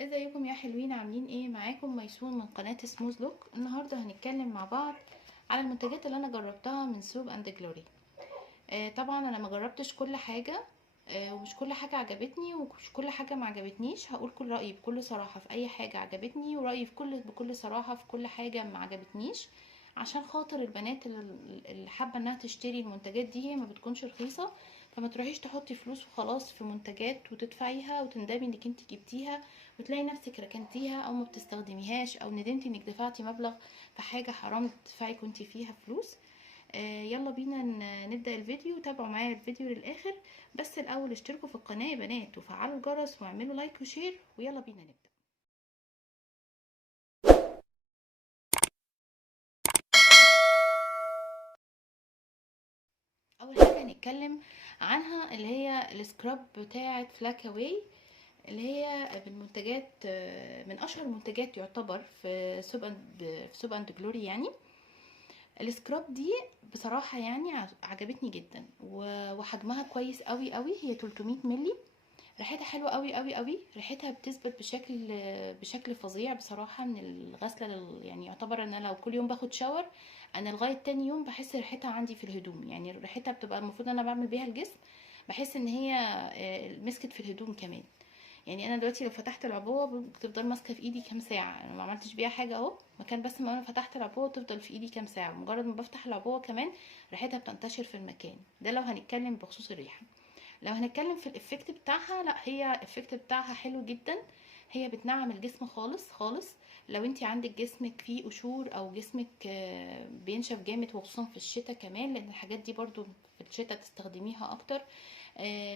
ازيكم يا حلوين؟ عاملين ايه؟ معاكم ميسون من قناة سموز لوك. النهاردة هنتكلم مع بعض على المنتجات اللي انا جربتها من سوب اند جلوري. طبعا انا ما جربتش كل حاجة. ومش كل حاجة عجبتني ومش كل حاجة ما عجبتنيش. هقول كل رأيي بكل صراحة في اي حاجة عجبتني، ورأيي بكل صراحة في كل حاجة ما عجبتنيش، عشان خاطر البنات اللي حابة انها تشتري المنتجات دي. هي ما بتكونش رخيصة، فما تروحيش تحطي فلوس وخلاص في منتجات وتدفعيها وتندمي انك انت جبتيها وتلاقي نفسك ركنتيها او ما بتستخدميهاش او ندمتي انك دفعتي مبلغ في حاجة حرام تدفعي كنتي فيها فلوس. يلا بينا نبدأ الفيديو. تابعوا معايا الفيديو للآخر، بس الأول اشتركوا في القناة يا بنات وفعلوا الجرس واعملوا لايك وشير، ويلا بينا نبدأ. أول حاجة هنتكلم عنها اللي هي السكراب بتاعة فلاكاواي، اللي هي بالمنتجات، من أشهر المنتجات يعتبر في سوب اند جلوري يعني. السكراب دي بصراحة يعني عجبتني جدا، وحجمها كويس قوي قوي. هي 300 ملي. ريحتها حلوة قوي قوي قوي. ريحتها بتثبت بشكل فظيع بصراحة من الغسلة يعني يعتبر ان انا لو كل يوم باخد شاور، انا لغاية تاني يوم بحس ريحتها عندي في الهدوم. يعني ريحتها بتبقى المفروض انا بعمل بيها الجسم، بحس ان هي مسكت في الهدوم كمان. يعني انا دلوقتي لو فتحت العبوه بتفضل ماسكه في ايدي كام ساعه. انا ما عملتش بيها حاجه اهو، مكان بس ما انا فتحت العبوه تفضل في ايدي كام ساعه. مجرد ما بفتح العبوه كمان ريحتها بتنتشر في المكان ده. لو هنتكلم بخصوص الريحه. لو هنتكلم في الافكت بتاعها، لا هي الافكت بتاعها حلو جدا. هي بتنعم الجسم خالص خالص. لو انت عندك جسمك فيه قشور او جسمك بينشف جامد، وخصوصا في الشتاء كمان، لان الحاجات دي برضو في الشتاء تستخدميها اكتر.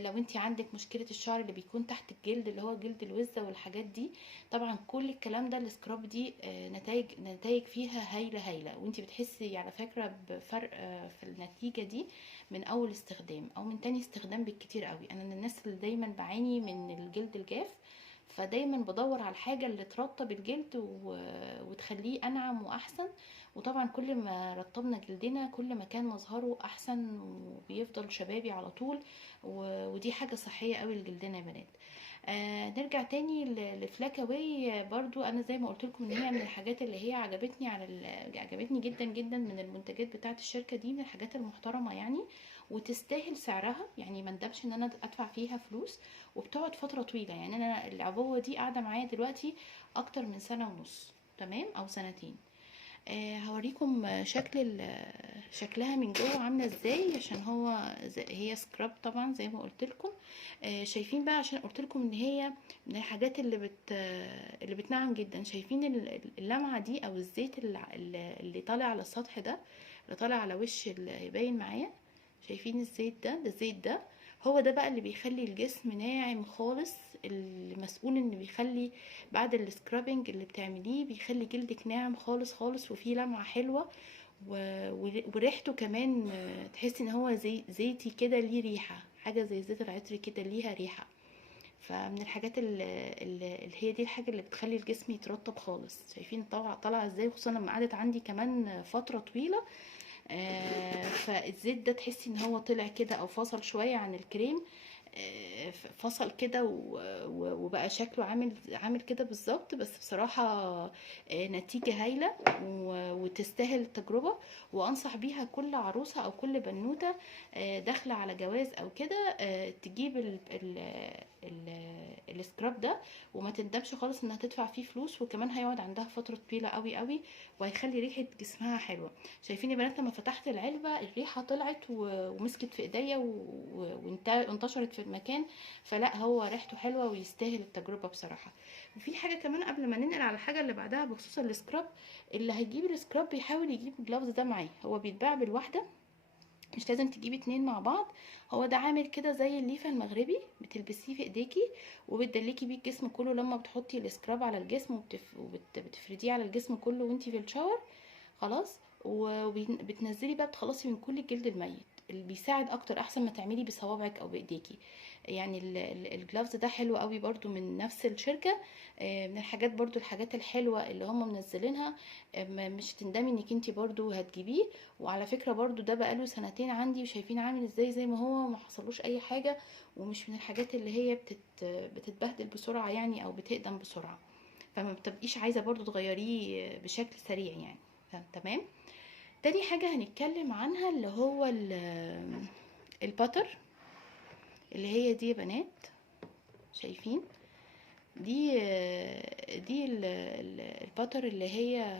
لو انت عندك مشكله الشعر اللي بيكون تحت الجلد، اللي هو جلد الوزه والحاجات دي، طبعا كل الكلام ده السكراب دي نتائج فيها هايله هايله. وانت بتحسي على فكره بفرق في النتيجه دي من اول استخدام او من تاني استخدام بالكتير قوي. انا من الناس اللي دايما بعاني من الجلد الجاف، فدايما بدور على الحاجة اللي ترطب الجلد وتخليه انعم واحسن. وطبعا كل ما رطبنا جلدنا كل ما كان مظهره احسن وبيفضل شبابي على طول. ودي حاجة صحية قوي لجلدنا يا بنات. نرجع تاني لفلاكاواي. برضو انا زي ما قلت لكم ان هي من الحاجات اللي هي عجبتني جدا جدا من المنتجات بتاعه الشركه دي، من الحاجات المحترمه يعني، وتستاهل سعرها. يعني ما ندمش ان انا ادفع فيها فلوس، وبتقعد فتره طويله. يعني انا العبوه دي قاعده معايا دلوقتي اكتر من سنه ونص، تمام، او سنتين. هوريكم شكلها من جوه عامله ازاي، عشان هي سكراب طبعا زي ما قلت لكم. شايفين بقى، عشان قلت لكم ان هي من الحاجات اللي بتنعم جدا. شايفين اللمعه دي او الزيت اللي طالع على السطح ده، اللي طالع على وش اللي باين معايا. شايفين الزيت ده؟ الزيت ده هو ده بقى اللي بيخلي الجسم ناعم خالص. المسؤول ان بيخلي بعد السكرابنج اللي بتعمليه بيخلي جلدك ناعم خالص خالص، وفيه لمعة حلوة. وريحته كمان تحسي ان هو زيتي كده، ليه ريحة حاجة زي زيت العطر كده، ليها ريحة. فمن الحاجات اللي هي دي الحاجة اللي بتخلي الجسم يترطب خالص. شايفين طالعة ازاي؟ خصوصا لما قعدت عندي كمان فترة طويلة. فالزيت ده تحسي ان هو طلع كده او فصل شوية عن الكريم. فصل كده وبقى شكله عامل كده بالظبط. بس بصراحة نتيجة هايلة وتستاهل التجربة. وانصح بيها كل عروسة او كل بنوتة داخلة على جواز او كده، تجيب السكراب ده، وما تندمش خالص انها تدفع فيه فلوس. وكمان هيقعد عندها فترة طويلة قوي قوي، وهيخلي ريحة جسمها حلوة. شايفين يا بنات؟ لما فتحت العلبة الريحة طلعت ومسكت في ايديا وانتشرت في المكان. فلا، هو ريحته حلوة ويستاهل التجربة بصراحة. وفي حاجة كمان قبل ما ننقل على الحاجة اللي بعدها بخصوص السكراب. اللي هيجيب السكراب بيحاول يجيب الجلافز ده معاه. هو بيتباع بالواحدة، مش لازم تجيبي اتنين مع بعض. هو ده عامل كده زي الليفة المغربي، بتلبسيه في ايديكي وبتدلكي بيه الجسم كله. لما بتحطي السكراب على الجسم وبتفرديه على الجسم كله وانتي في الشاور، خلاص. وبتنزلي بقى، بتخلصي من كل الجلد الميت، اللي بيساعد اكتر احسن ما تعملي بصوابعك او بايديكي. يعني الجلافز ده حلو قوي برضو من نفس الشركة. من الحاجات برضو الحاجات الحلوة اللي هم منزلينها. مش تندمي انك انتي برضو هتجيبيه. وعلى فكرة برضو ده بقاله سنتين عندي، وشايفين عامل ازاي زي ما هو، ما حصلوش اي حاجة. ومش من الحاجات اللي هي بتتبهدل بسرعة يعني، او بتقدم بسرعة. فما بتبقيش عايزة برضو تغيريه بشكل سريع يعني. تمام. تاني حاجة هنتكلم عنها اللي هو الباتر، اللي هي دي يا بنات، شايفين؟ دي الباتر اللي هي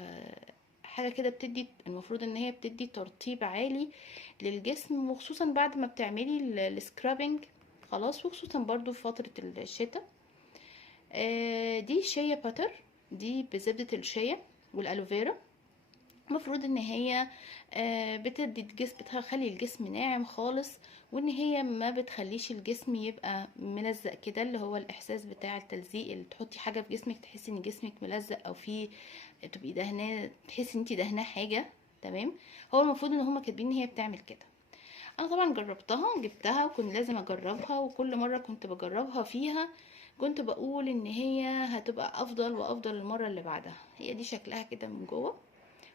حاجة كده بتدي، المفروض ان هي بتدي ترطيب عالي للجسم، وخصوصا بعد ما بتعملي السكرابنج خلاص، وخصوصا برضو في فترة الشتاء. دي شيا باتر، دي بزبدة الشيا والالوفيرا. المفروض ان هي بتدي الجسم، بتخلي الجسم ناعم خالص، وان هي ما بتخليش الجسم يبقى ملزق كده، اللي هو الاحساس بتاع التلزيق، اللي تحطي حاجه في جسمك تحسي ان جسمك ملزق، او في تبقي دهناه تحسي ان انتي دهناه حاجه. تمام. هو المفروض ان هما كاتبين ان هي بتعمل كده. انا طبعا جربتها، جبتها وكنت لازم اجربها، وكل مره كنت بجربها فيها كنت بقول ان هي هتبقى افضل وافضل المره اللي بعدها. هي دي شكلها كده من جوه،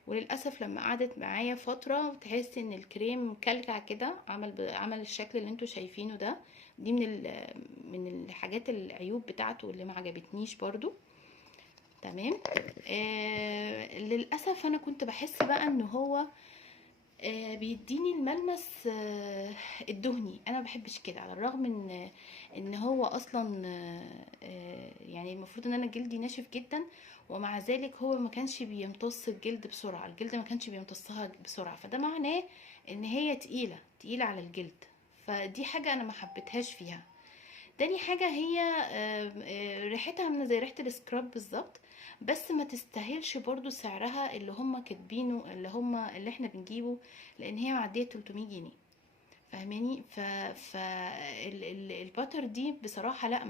وللاسف لما قعدت معايا فتره تحس ان الكريم مكلكع كده، عمل الشكل اللي انتوا شايفينه ده. دي من الحاجات العيوب بتاعته اللي ما عجبتنيش برضو. تمام. للاسف انا كنت بحس بقى ان هو بيديني الملمس الدهني. انا ما بحبش كده، على الرغم ان هو اصلا يعني المفروض ان انا جلدي ناشف جدا، ومع ذلك هو ما كانش بيمتص الجلد بسرعه، الجلد ما كانش بيمتصها بسرعه، فده معناه ان هي تقيله تقيله على الجلد. فدي حاجه انا ما حبيتهاش فيها. تاني حاجة هي ريحتها عاملة زي ريحة السكراب بالظبط، بس ما تستاهلش برضو سعرها اللي هم كاتبينه، اللي احنا بنجيبه، لان هي معدية 300 جنيه. فاهماني؟ الباتر دي بصراحة لا،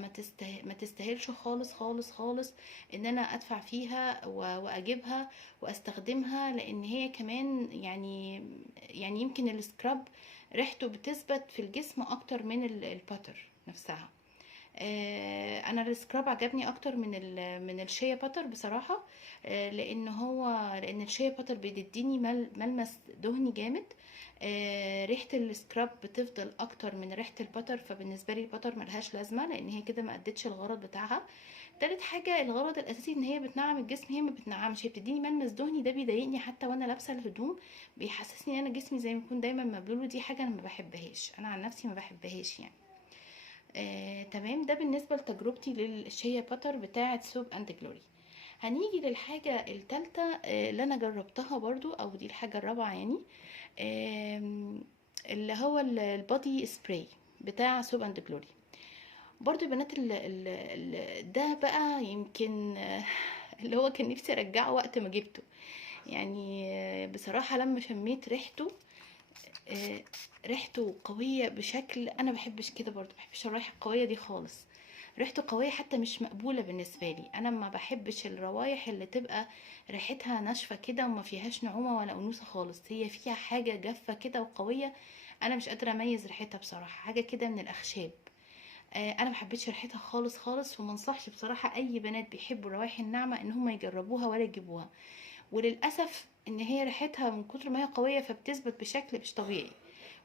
ما تستاهلش خالص خالص خالص ان انا ادفع فيها واجيبها واستخدمها، لان هي كمان يعني يمكن السكراب ريحته بتثبت في الجسم اكتر من الباتر نفسها. انا السكراب عجبني اكتر من الشيا باتر بصراحه. لان الشيا باتر بيديني ملمس دهني جامد. ريحه السكراب بتفضل اكتر من ريحه الباتر، فبالنسبه لي الباتر ملهاش لازمه، لان هي كده ما ادتش الغرض بتاعها. تالت حاجه، الغرض الاساسي ان هي بتنعم الجسم، هي ما بتنعمش، هي بتديني ملمس دهني، ده بيضايقني حتى وانا لابسه الهدوم، بيحسسني ان انا جسمي زي ما يكون دايما مبلول، ودي حاجه انا ما بحبهاش، انا عن نفسي ما بحبهاش يعني. تمام. ده بالنسبة لتجربتي للشيا باتر بتاعة سوب اند جلوري. هنيجي للحاجة التالتة اللي انا جربتها برضو، او دي الحاجة الرابعة يعني. اللي هو البادي سبراي بتاع سوب اند جلوري. برضو يا بنات ده بقى يمكن اللي هو كان نفسي ارجعه وقت ما جبته يعني. بصراحة لما شميت ريحته، ريحته قوية بشكل انا بحبش كده، برضو بحبش الرائحة القوية دي خالص. ريحته قوية حتى مش مقبولة بالنسبة لي، انا ما بحبش الروايح اللي تبقى ريحتها ناشفة كده وما فيهاش نعومة ولا انوثة خالص، هي فيها حاجة جافة كده وقوية. انا مش قادرة اميز ريحتها بصراحة، حاجة كده من الاخشاب. انا ما حبيتش ريحتها خالص خالص، وما انصحش بصراحة اي بنات بيحبوا الروايح الناعمة ان هم يجربوها ولا يجيبوها. وللاسف ان هي ريحتها من كتر ما هي قويه فبتثبت بشكل مش طبيعي.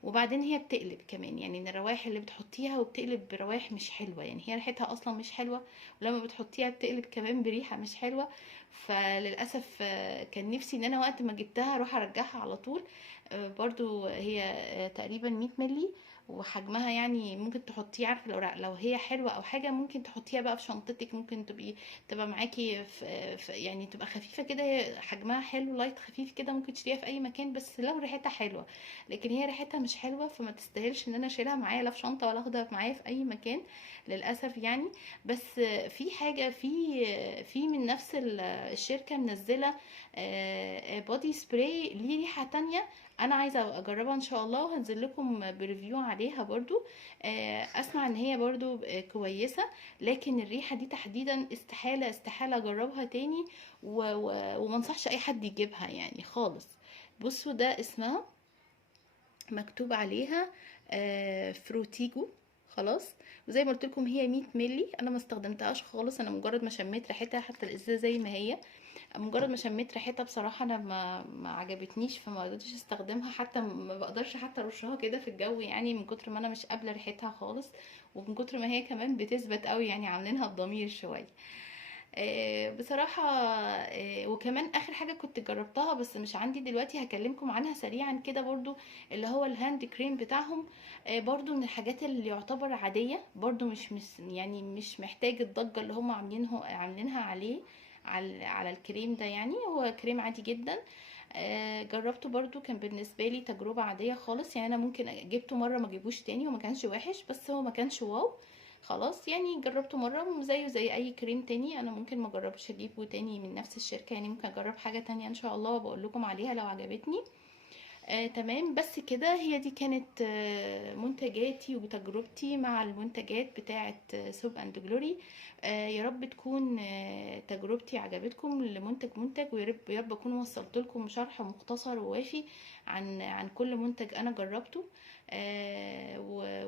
وبعدين هي بتقلب كمان، يعني ان الروائح اللي بتحطيها وبتقلب بروايح مش حلوه، يعني هي ريحتها اصلا مش حلوه، ولما بتحطيها بتقلب كمان بريحه مش حلوه. فللاسف كان نفسي ان انا وقت ما جبتها اروح ارجعها على طول. برضو هي تقريبا 100 ملي، وحجمها يعني ممكن تحطيه، عارفه لو هي حلوه او حاجه ممكن تحطيها بقى في شنطتك، ممكن تبقى معاكي يعني تبقى خفيفه كده، هي حجمها حلو لايت خفيف كده، ممكن تشتريها في اي مكان بس لو ريحتها حلوه. لكن هي ريحتها مش حلوه، فما تستاهلش ان انا اشيلها معايا لا في شنطه ولا اخدها معايا في اي مكان للاسف يعني. بس في حاجه في من نفس الشركه منزله بودي سبراي ليه ريحه تانية، انا عايزه اجربها ان شاء الله، وهنزل لكم بريفيو عليها برضو. اسمع ان هي برضو كويسه، لكن الريحه دي تحديدا استحاله استحاله اجربها تاني، وما انصحش اي حد يجيبها يعني خالص. بصوا ده اسمها مكتوب عليها فروتيجو خلاص، وزي ما قلت لكم هي 100 مللي، انا ما استخدمتهاش خالص، انا مجرد ما شميت ريحتها، حتى الازازه زي ما هي، مجرد ما شميت ريحتها بصراحه انا ما عجبتنيش، فما قدرتش استخدمها، حتى ما بقدرش حتى ارشها كده في الجو يعني، من كتر ما انا مش قابله ريحتها خالص، ومن كتر ما هي كمان بتثبت قوي يعني، عاملينها بضمير شويه. بصراحة وكمان اخر حاجة كنت جربتها بس مش عندي دلوقتي، هكلمكم عنها سريعا كده برضو، اللي هو الهاند كريم بتاعهم. برضو من الحاجات اللي يعتبر عادية، برضو مش يعني مش محتاج الضجة اللي هم عاملينها عليه، على الكريم ده يعني، هو كريم عادي جدا. جربته برضو، كان بالنسبة لي تجربة عادية خالص يعني، انا ممكن جبته مرة ما جيبوش تاني، وما كانش وحش بس هو ما كانش واو خلاص يعني، جربته مره زيه زي اي كريم تاني، انا ممكن ما اجربش اجيبه تاني من نفس الشركه يعني، ممكن اجرب حاجه تانية ان شاء الله وبقول لكم عليها لو عجبتني. تمام، بس كده هي دي كانت منتجاتي وتجربتي مع المنتجات بتاعه سوب اند جلوري. يا رب تكون تجربتي عجبتكم لمنتج منتج، ويا رب اكون وصلت لكم شرح مختصر ووافي عن كل منتج انا جربته.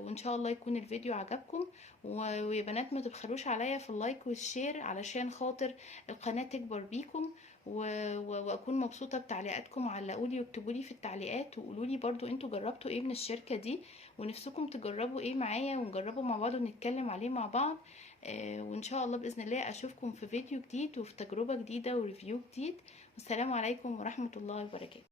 وان شاء الله يكون الفيديو عجبكم، ويا بنات ما تبخلوش عليا في اللايك والشير علشان خاطر القناة تكبر بيكم، واكون مبسوطه بتعليقاتكم، علقولي واكتبوا لي في التعليقات، وقولوا لي برضو انتوا جربتوا ايه من الشركه دي، ونفسكم تجربوا ايه معايا، ونجربه مع بعض ونتكلم عليه مع بعض. وان شاء الله باذن الله اشوفكم في فيديو جديد وفي تجربه جديده وريفيو جديد، والسلام عليكم ورحمه الله وبركاته.